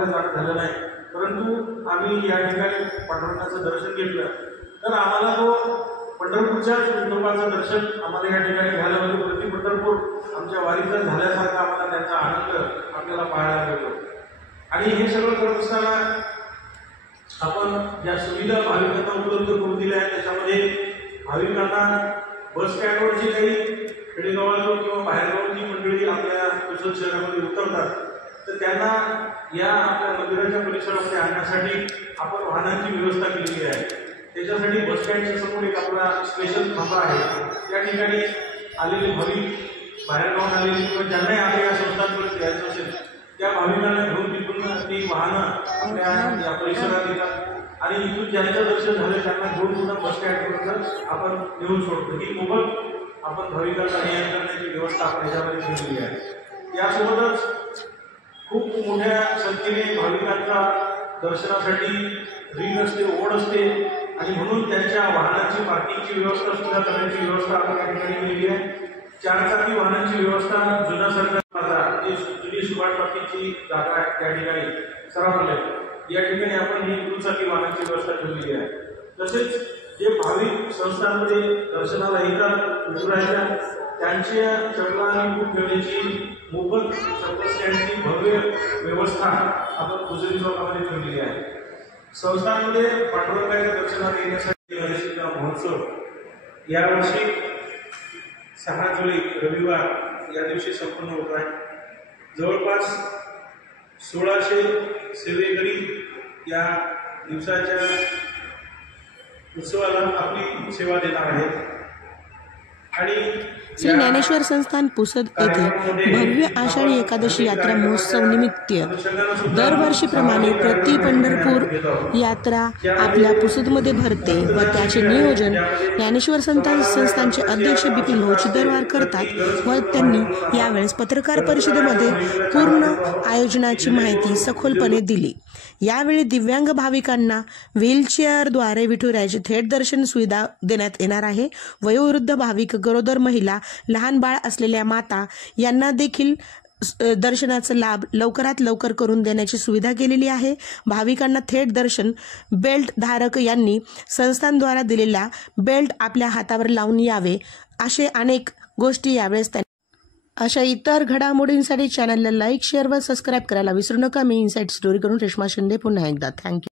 आपल्या जाणं झालं नाही, परंतु आम्ही या ठिकाणी पांडुरंगाचं दर्शन घेतलं तर आम्हाला तो पंढरपूरच्या विठोबाचं दर्शन आम्हाला या ठिकाणी घ्यायला म्हणजे प्रति पंढरपूर आमच्या वारीचं झाल्यासारखा आम्हाला त्यांचा आनंद आपल्याला पाहायला मिळतो। आणि हे सगळं करत असताना आपण ज्या सुविधा भाविकांना उपलब्ध करून दिल्या आहेत त्याच्यामध्ये भाविकांना बस स्टँडवरची काही खेडेगावातून किंवा बाहेरगावची मंडळी आपल्या पुसद शहरामध्ये उतरतात तर त्यांना या आपल्या मंदिराच्या परिसरामध्ये आणण्यासाठी आपण वाहनांची व्यवस्था केलेली आहे। त्याच्यासाठी बस स्टँडच्या समोर एक आपला स्पेशल थांबा आहे। त्या ठिकाणी आलेले भाविक बाहेरगावून आलेले किंवा ज्यांनाही आपल्या या संस्थांपर्यंत यायचं असेल त्या भाविकांना घेऊन तिथून ती वाहनं आपल्या या परिसरात येतात आणि इथून ज्यांचं दर्शन झालं त्यांना घेऊन पुन्हा बस स्टँडपर्यंत आपण नेऊन सोडतो। ही मोफत आपण भाविकांना ने करण्याची व्यवस्था आपण याच्यामध्ये केलेली आहे। यासोबतच खूप मोठ्या संख्येने भाविकांच्या दर्शनासाठी रिंग असते, ओढ असते आणि म्हणून त्यांच्या वाहनांची पार्किंगची व्यवस्था सुद्धा करण्याची व्यवस्था आपण या ठिकाणी केलेली आहे। 4 चाकी वाहनांची व्यवस्था जुना सरकार जुनी सुभाष पार्किंगची जागा आहे त्या ठिकाणी सरावले या ठिकाणी आपण ही दुचाकी वाहनांची व्यवस्था केलेली आहे। तसेच जे भाविक संस्थांमध्ये दर्शनाला येतात विठुरायाच्या त्यांच्या चपला आणि बूट ठेवण्याची मोफत चप्पल स्टँडची भव्य व्यवस्था आपण पुसरी चौकामध्ये ठेवलेली आहे। संस्थांमध्ये पांडुरंगाच्या दर्शनाला येण्यासाठी गणेशोत्सव महोत्सव यावर्षी 6 जुलै रविवार या दिवशी संपन्न होत आहे। जवळपास 1600 सेवेकरी या दिवसाच्या उत्सवाला आपली सेवा देणार आहेत। आणि श्री ज्ञानेश्वर संस्थान पुसद येथे भव्य आषाढी एकादशी यात्रा महोत्सव निमित्त दरवर्षीप्रमाणे प्रति पंढरपूर यात्रा आपल्या पुसदमध्ये भरते व त्याचे नियोजन ज्ञानेश्वर संस्थानचे अध्यक्ष बिपिन भाऊ चिदरवार करतात व त्यांनी यावेळेस पत्रकार परिषदेमध्ये पूर्ण आयोजनाची माहिती सखोलपणे दिली। यावेळी दिव्यांग भाविकांना व्हीलचेअरद्वारे विठुरायाची थेट दर्शन सुविधा देण्यात येणार आहे। वयोवृद्ध भाविक, गरोदर महिला, लहान बाळ असलेल्या माता यांना देखील दर्शनाचा लाभ लवकरात लवकर करून देण्याची सुविधा केलेली आहे। भाविकांना थेट दर्शन बेल्ट धारक यांनी संस्थांद्वारा दिलेला बेल्ट आपल्या हातावर लावून यावे असे अनेक गोष्टी यावेळेस अशा इतर घडामोडींसाठी चॅनलला लाईक, शेअर व सबस्क्राईब करायला विसरू नका। मी इनसाइट स्टोरी करून रेश्मा शिंदे पुन्हा एकदा थँक्यू।